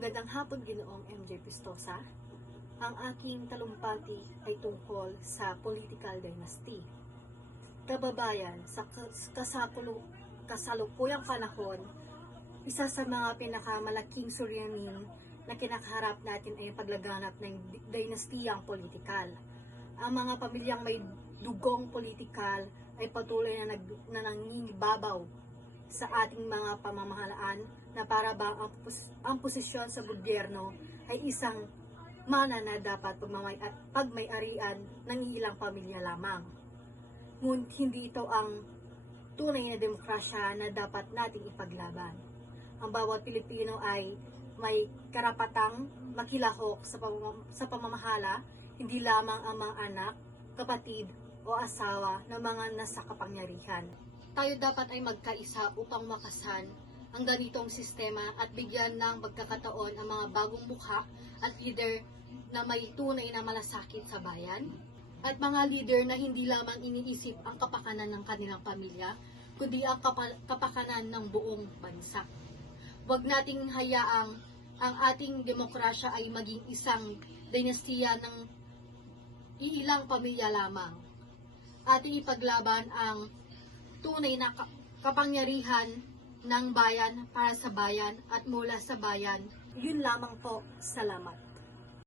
Magandang hapon, Ginoong MJ Pistosa. Ang aking talumpati ay tungkol sa political dynasty. Kababayan, sa kas- kasakulo, kasalukuyang panahon, isa sa mga pinakamalaking suryanin na kinakaharap natin ay paglaganap ng di- dynastiyang politikal. Ang mga pamilyang may dugong politikal ay patuloy na, nag, na nangingibabaw sa ating mga pamamahalaan na para bang ang, pos- ang posisyon sa gobyerno ay isang mana na dapat pagmamay at pagmay-arian ng ilang pamilya lamang. Ngunit hindi ito ang tunay na demokrasya na dapat nating ipaglaban. Ang bawat Pilipino ay may karapatang makilahok sa, pamam- sa pamamahala, hindi lamang ang mga anak, kapatid o asawa ng mga nasa kapangyarihan. Tayo dapat ay magkaisa upang makasan ang ganitong sistema at bigyan ng pagkakataon ang mga bagong mukha at leader na may tunay na malasakit sa bayan at mga leader na hindi lamang iniisip ang kapakanan ng kanilang pamilya kundi ang kapa- kapakanan ng buong bansa. Huwag nating hayaang ang ating demokrasya ay maging isang dinastiya ng iilang pamilya lamang. Ating ipaglaban ang tunay na ka- kapangyarihan ng bayan para sa bayan at mula sa bayan. Yun lamang po. Salamat.